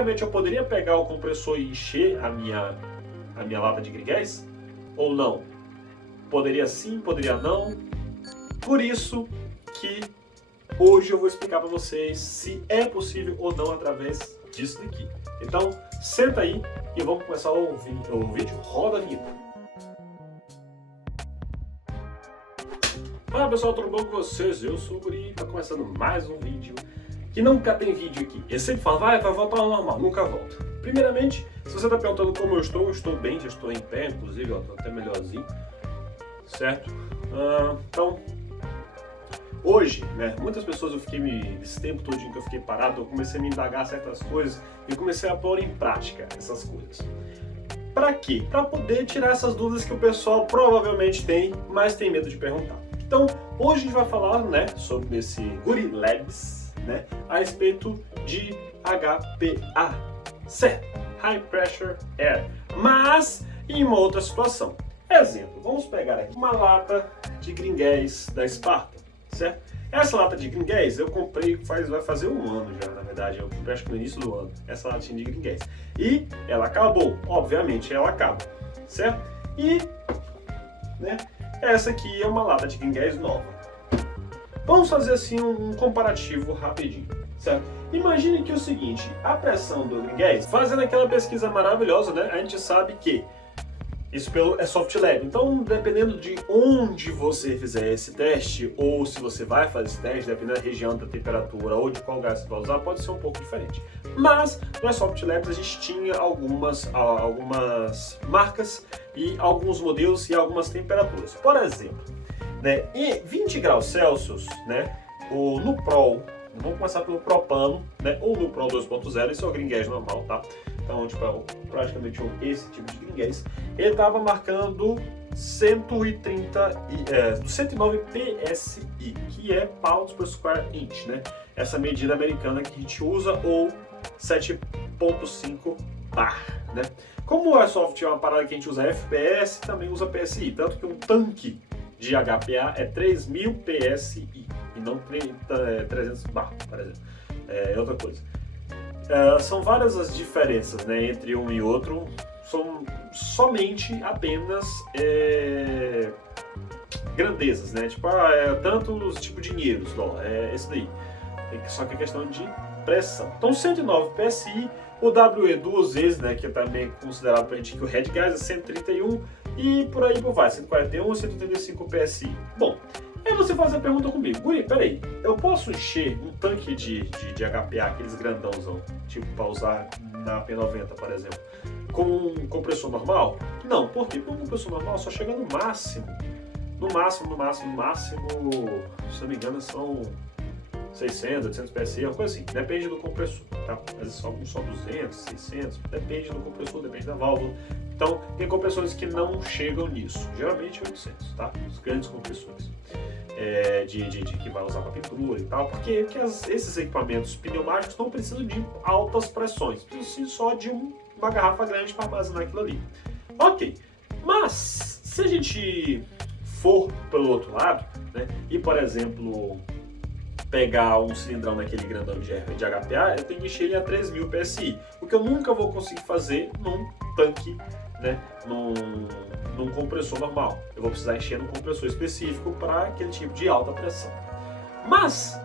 teoricamente eu poderia pegar o compressor e encher a minha lata de green-gas? Ou não? Poderia sim, poderia não. Por isso que hoje eu vou explicar para vocês se é possível ou não através disso daqui. Então, senta aí e vamos começar o vídeo. Roda a vinheta. Olá pessoal, tudo bom com vocês? Eu sou o Guri, tá começando mais um vídeo que nunca tem vídeo aqui. Eu sempre falo, vai voltar ao normal, nunca volta. Primeiramente, se você está perguntando como eu estou bem, já estou em pé, inclusive, estou até melhorzinho, certo? Então, hoje, né, muitas pessoas esse tempo todo que eu fiquei parado, eu comecei a me indagar certas coisas e comecei a pôr em prática essas coisas. Para quê? Para poder tirar essas dúvidas que o pessoal provavelmente tem, mas tem medo de perguntar. Então, hoje a gente vai falar, né, sobre esse Guri Labs, né, a respeito de HPA, certo? High Pressure Air, mas em uma outra situação. Exemplo, vamos pegar aqui uma lata de green-gas da Sparta, certo? Essa lata de green-gas eu comprei vai fazer um ano já, na verdade, eu comprei acho que no início do ano, essa latinha de green-gas. E ela acabou, obviamente ela acaba, certo? E, né, essa aqui é uma lata de green-gas nova. Vamos fazer assim um comparativo rapidinho, certo? Imagine que é o seguinte, a pressão do green-gas, fazendo aquela pesquisa maravilhosa, né, a gente sabe que isso é soft lab. Então, dependendo de onde você fizer esse teste, ou se você vai fazer esse teste, dependendo da região, da temperatura, ou de qual gás você vai usar, pode ser um pouco diferente. Mas, no soft labs, a gente tinha algumas marcas e alguns modelos e algumas temperaturas. Por exemplo, né, em 20 graus Celsius, né, o Nuprol, vamos começar pelo propano, né, ou Nuprol 2.0, esse é o green-gas normal, tá? Então, tipo, é praticamente esse tipo de green-gas. Ele estava marcando 109 PSI, que é pounds per square inch, né? Essa medida americana que a gente usa, ou 7.5 bar, né? Como o Airsoft é uma parada que a gente usa FPS, também usa PSI, tanto que um tanque de HPA é 3000 PSI e não 300 bar, por exemplo. É outra coisa. São várias as diferenças, né, entre um e outro, são somente apenas grandezas, né, tipo, tantos tipos de dinheiros, é esse daí, só que é questão de pressão. Então 109 PSI, o WE duas vezes, né, que é também considerado pra gente que o head gas é 131 e por aí vai, 141 e 135 PSI. Bom, aí você faz a pergunta comigo, Guri, peraí, eu posso encher um tanque de HPA, aqueles grandãozão, tipo para usar na P90, por exemplo, com um compressor normal? Não, por quê? Porque um compressor normal só chega no máximo, se não me engano são 600, 800 PSI, uma coisa assim, depende do compressor, tá? Às vezes só 200, 600, depende do compressor, depende da válvula. Então, tem compressores que não chegam nisso, geralmente 800, tá? Os grandes compressores. Que vai usar para pintura e tal, porque esses equipamentos pneumáticos não precisam de altas pressões, precisam só de uma garrafa grande para armazenar aquilo ali. Ok, mas se a gente for pelo outro lado, né, e por exemplo pegar um cilindrão naquele grandão de HPA, eu tenho que encher ele a 3000 PSI, o que eu nunca vou conseguir fazer num tanque, né, num compressor normal. Eu vou precisar encher num compressor específico para aquele tipo de alta pressão. Mas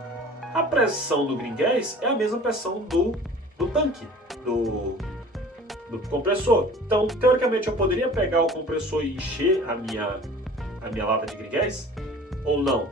a pressão do green-gas é a mesma pressão do tanque, do compressor. Então, teoricamente, eu poderia pegar o compressor e encher a minha lata de green-gas? Ou não?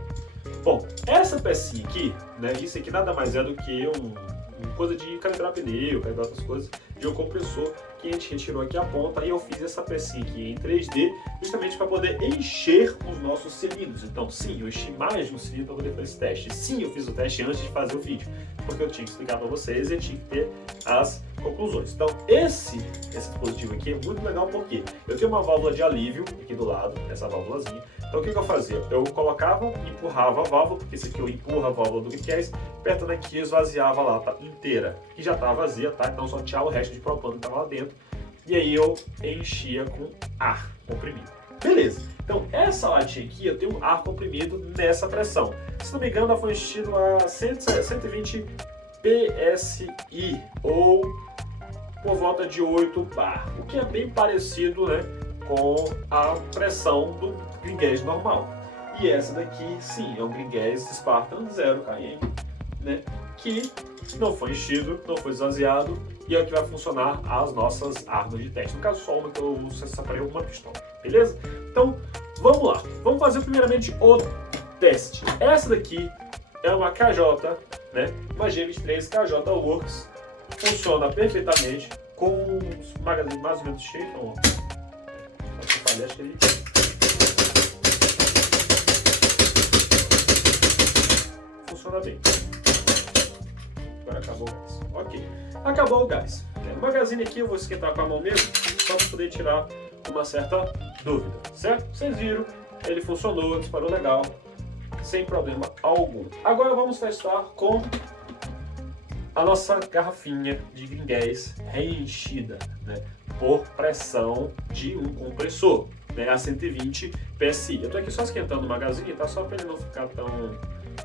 Bom, essa pecinha aqui, né, isso aqui nada mais é do que uma coisa de calibrar pneu, calibrar outras coisas, de um compressor que a gente retirou aqui a ponta, e eu fiz essa pecinha aqui em 3D justamente para poder encher os nossos cilindros. Então sim, eu enchi mais de um cilindro para poder fazer esse teste. Sim, eu fiz o teste antes de fazer o vídeo, porque eu tinha que explicar para vocês e eu tinha que ter as conclusões. Então esse dispositivo aqui é muito legal porque eu tenho uma válvula de alívio aqui do lado, essa válvulazinha. Então o que eu fazia? Eu colocava, empurrava a válvula, porque esse aqui eu empurro a válvula do green-gas, apertando aqui, esvaziava a lata inteira, que já estava vazia, tá? Então só tirava o resto de propano que estava lá dentro, e aí eu enchia com ar comprimido. Beleza, então essa latinha aqui eu tenho ar comprimido nessa pressão. Se não me engano, ela foi enchida a 120 PSI, ou por volta de 8 bar, o que é bem parecido, né, com a pressão do green gas normal. E essa daqui, sim, é um green gas Spartan 0 km, né, que não foi enchido, não foi esvaziado, e é o que vai funcionar as nossas armas de teste. No caso, só uma que eu separei uma pistola, beleza? Então, vamos lá. Vamos fazer primeiramente o teste. Essa daqui é uma KJ, né? Uma G23 KJ Works. Funciona perfeitamente com um magazine mais ou menos cheio. Então, acho que ele... funciona bem. Agora acabou o gás. Ok. Acabou o gás. O magazine aqui eu vou esquentar com a mão mesmo, só para poder tirar uma certa dúvida, certo? Vocês viram, ele funcionou, disparou legal, sem problema algum. Agora vamos testar com a nossa garrafinha de green gas reenchida, né, por pressão de um compressor, né, a 120 PSI. Eu estou aqui só esquentando o magazine, tá, só para ele não ficar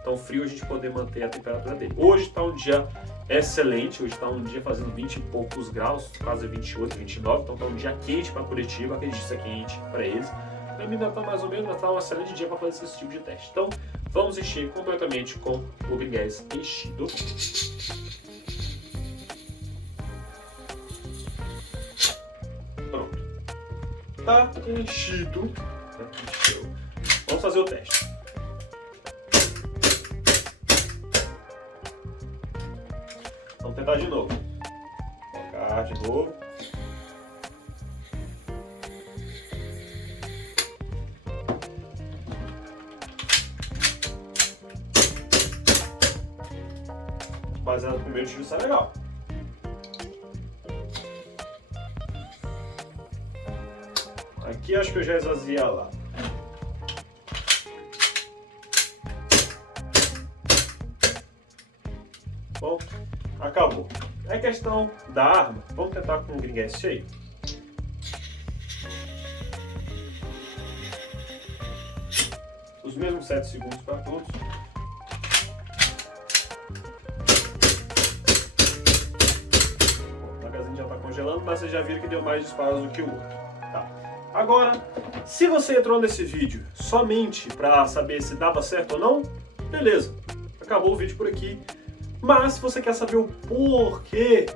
tão frio, a gente poder manter a temperatura dele. Hoje está um dia excelente, hoje está um dia fazendo 20 e poucos graus, quase 28, 29, então está um dia quente para Curitiba, acredito que isso é quente para eles. Para mim ainda está mais ou menos, ainda está um excelente dia para fazer esse tipo de teste. Então vamos encher completamente com o green gas enchido. Pronto. Tá enchido. Vamos fazer o teste. Vamos tentar de novo. Colocar de novo. Baseado no primeiro tiro, sai legal. Aqui acho que eu já esvaziei lá. Bom, acabou. É questão da arma. Vamos tentar com o green gas cheio. Os mesmos 7 segundos para todos. Bom, o magazine já está congelando, mas vocês já viram que deu mais disparos do que o outro. Tá. Agora, se você entrou nesse vídeo somente para saber se dava certo ou não, beleza. Acabou o vídeo por aqui. Mas se você quer saber o porquê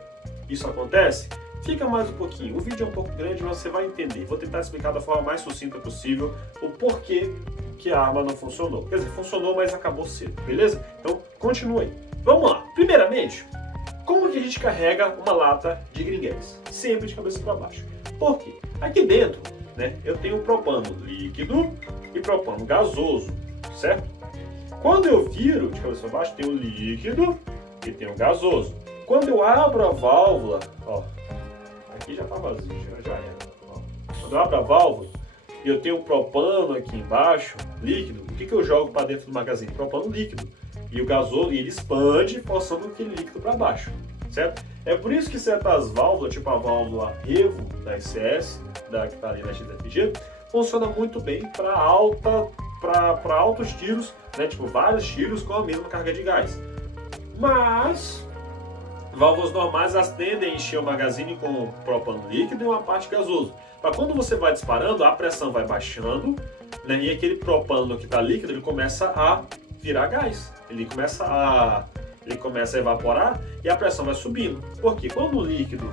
isso acontece, fica mais um pouquinho. O vídeo é um pouco grande, mas você vai entender. Vou tentar explicar da forma mais sucinta possível o porquê que a arma não funcionou. Quer dizer, funcionou, mas acabou cedo, beleza? Então, continue aí. Vamos lá. Primeiramente, como que a gente carrega uma lata de green gas? Sempre de cabeça para baixo. Por quê? Aqui dentro, né, eu tenho propano líquido e propano gasoso, certo? Quando eu viro de cabeça para baixo, tem o líquido e tem o gasoso. Quando eu abro a válvula, ó, aqui já tá vazio, já era. Ó. Quando eu abro a válvula e eu tenho o propano aqui embaixo, líquido, o que eu jogo para dentro do magazine? Propano líquido. E o gasoso, e ele expande, forçando aquele líquido para baixo, certo? É por isso que certas válvulas, tipo a válvula Revo da SCS, que está ali na XFG, funciona muito bem para altos tiros, né? Tipo vários tiros com a mesma carga de gás. Mas válvulas normais elas tendem a encher o magazine com propano líquido e uma parte gasoso. Para quando você vai disparando, a pressão vai baixando, né? E aquele propano que está líquido ele começa a virar gás. Ele começa a evaporar e a pressão vai subindo. Porque quando o líquido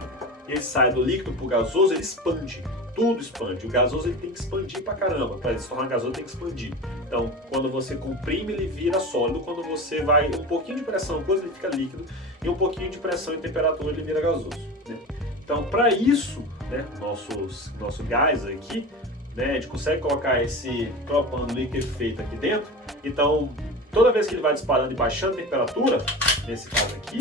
ele sai do líquido para o gasoso, ele expande. Tudo expande. O gasoso ele tem que expandir pra caramba. Para ele se tornar gasoso tem que expandir. Então, quando você comprime, ele vira sólido. Quando você vai um pouquinho de pressão, coisa ele fica líquido. E um pouquinho de pressão e temperatura, ele vira gasoso. Né? Então, para isso, né, nosso gás aqui, né, a gente consegue colocar esse propano liquefeito aqui dentro. Então, toda vez que ele vai disparando e baixando a temperatura, nesse caso aqui,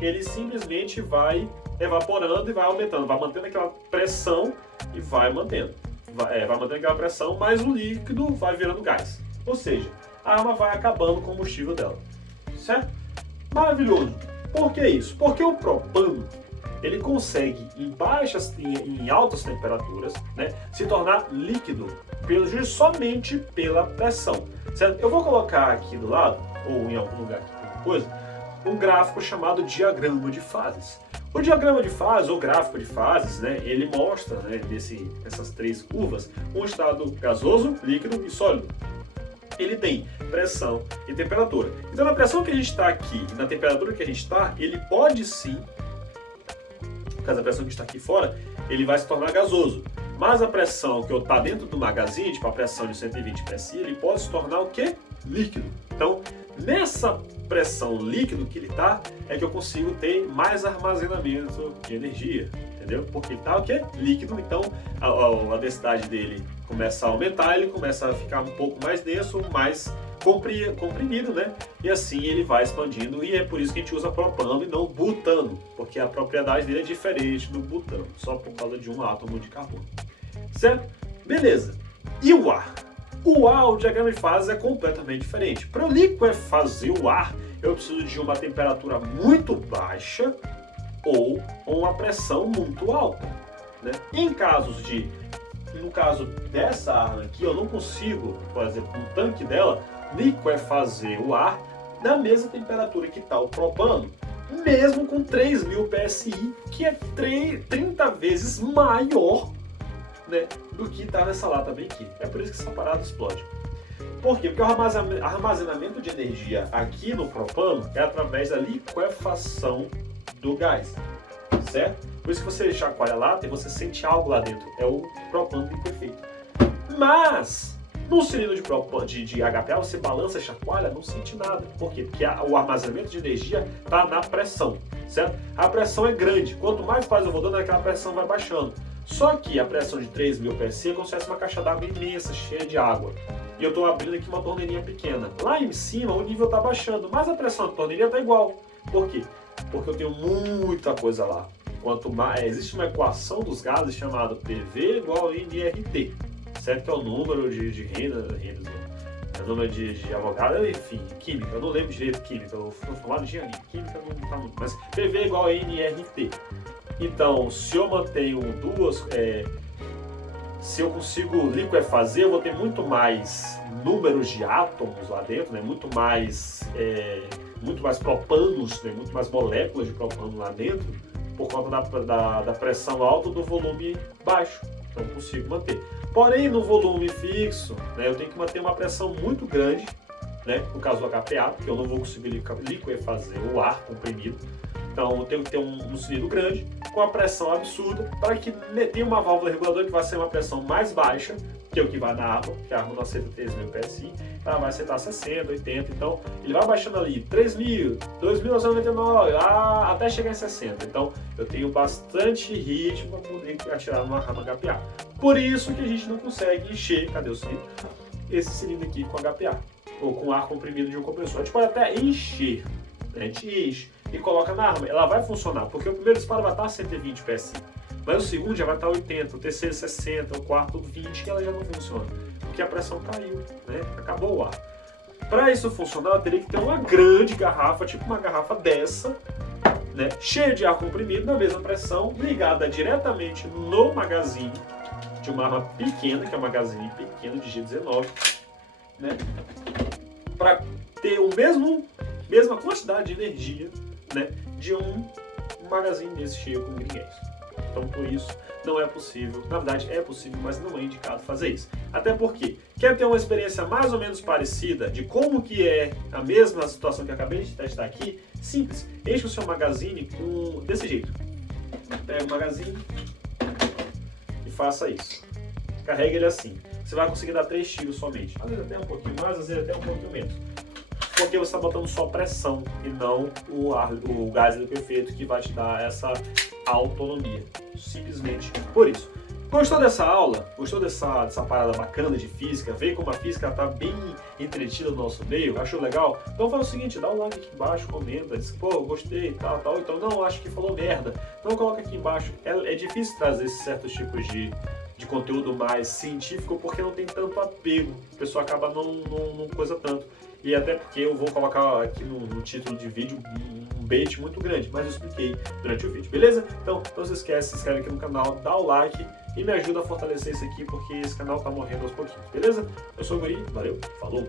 ele simplesmente vai evaporando e vai aumentando, vai mantendo aquela pressão e vai mantendo. Vai mantendo aquela pressão, mas o líquido vai virando gás. Ou seja, a arma vai acabando o combustível dela. Certo? Maravilhoso. Por que isso? Porque o propano, ele consegue, em altas temperaturas, né, se tornar líquido somente pela pressão. Certo? Eu vou colocar aqui do lado, ou em algum lugar aqui, alguma coisa, um gráfico chamado diagrama de fases. O diagrama de fase, ou gráfico de fases, né, ele mostra, né, nessas três curvas, um estado gasoso, líquido e sólido. Ele tem pressão e temperatura. Então, na pressão que a gente está aqui e na temperatura que a gente está, ele pode sim, por causa da pressão que está aqui fora, ele vai se tornar gasoso. Mas a pressão que está dentro do magazine, tipo a pressão de 120 PSI, ele pode se tornar o quê? Líquido. Então, nessa pressão líquido que ele está, é que eu consigo ter mais armazenamento de energia. Entendeu? Porque ele está o quê? Líquido, então a densidade dele começa a aumentar, ele começa a ficar um pouco mais denso, mais comprimido, né? E assim ele vai expandindo, e é por isso que a gente usa propano e não butano, porque a propriedade dele é diferente do butano, só por causa de um átomo de carbono. Certo? Beleza. E o ar? O diagrama de fases é completamente diferente. Para eu liquefazer o ar, eu preciso de uma temperatura muito baixa ou uma pressão muito alta, né? No caso dessa arma aqui, eu não consigo, por exemplo, no tanque dela, liquefazer o ar na mesma temperatura que está o propano, mesmo com 3.000 PSI, que é 30 vezes maior, né, do que está nessa lata bem aqui. É por isso que essa parada explode. Por quê? Porque o armazenamento de energia aqui no propano é através da liquefação do gás, certo? Por isso que você chacoalha a lata e você sente algo lá dentro, é o propano liquefeito. Mas no cilindro de HPA você balança, chacoalha, não sente nada. Por quê? Porque o armazenamento de energia está na pressão, certo? A pressão é grande, quanto mais paz eu vou dando, aquela pressão vai baixando. Só que a pressão de 3.000 PSI é como se fosse uma caixa d'água imensa, cheia de água. E eu estou abrindo aqui uma torneirinha pequena. Lá em cima o nível está baixando, mas a pressão da torneirinha está igual. Por quê? Porque eu tenho muita coisa lá. Quanto mais, existe uma equação dos gases chamada PV igual a NRT, certo? Que é o número de rendas, é o número de Avogadro, enfim, química. Eu não lembro direito de química, eu fui formado em engenharia. Química não está muito, mas PV igual a NRT. Então, se eu mantenho se eu consigo liquefazer, eu vou ter muito mais números de átomos lá dentro, né? Muito mais propanos, né? Muito mais moléculas de propano lá dentro, por conta da pressão alta do volume baixo. Então eu consigo manter. Porém, no volume fixo, né, eu tenho que manter uma pressão muito grande, né? No caso do HPA, porque eu não vou conseguir liquefazer o ar comprimido. Então eu tenho que ter um cilindro grande, com a pressão absurda, para que tenha uma válvula reguladora que vai ser uma pressão mais baixa, que é o que vai na arma, que a arma não aceita 3.000 PSI, ela vai aceitar 60, 80, então ele vai baixando ali 3.000, 2.999, até chegar em 60. Então eu tenho bastante ritmo para poder atirar numa arma HPA. Por isso que a gente não consegue encher, cadê o cilindro? Esse cilindro aqui com HPA, ou com ar comprimido de um compressor. A gente pode até encher, né? A gente enche e coloca na arma, ela vai funcionar, porque o primeiro disparo vai estar a 120 PSI, mas o segundo já vai estar a 80, o terceiro 60, o quarto 20, e ela já não funciona, porque a pressão caiu, né? Acabou o ar. Para isso funcionar, eu teria que ter uma grande garrafa, tipo uma garrafa dessa, né? Cheia de ar comprimido, na mesma pressão, ligada diretamente no magazine de uma arma pequena, que é um magazine pequeno de G19, né? Para ter mesma quantidade de energia, né, de um magazine desse cheio com green gas. Então, por isso, não é possível. Na verdade, é possível, mas não é indicado fazer isso. Até porque, quer ter uma experiência mais ou menos parecida de como que é a mesma situação que eu acabei de testar aqui, simples. Enche o seu magazine desse jeito. Pega o magazine e faça isso. Carrega ele assim. Você vai conseguir dar 3 tiros somente. Às vezes até um pouquinho mais, às vezes até um pouquinho menos. Porque você está botando só pressão e não o gás liquefeito que vai te dar essa autonomia. Simplesmente por isso. Gostou dessa aula? Gostou dessa parada bacana de física? Vê como a física está bem entretida no nosso meio? Achou legal? Então faz o seguinte, dá um like aqui embaixo, comenta, diz, pô, gostei, tal. Então, não, acho que falou merda. Então coloca aqui embaixo. É difícil trazer certos tipos de conteúdo mais científico porque não tem tanto apego. A pessoa acaba não coisa tanto. E até porque eu vou colocar aqui no título de vídeo um bait muito grande, mas eu expliquei durante o vídeo, beleza? Então não se esquece, se inscreve aqui no canal, dá o like e me ajuda a fortalecer isso aqui porque esse canal tá morrendo aos pouquinhos, beleza? Eu sou o Guri, valeu, falou!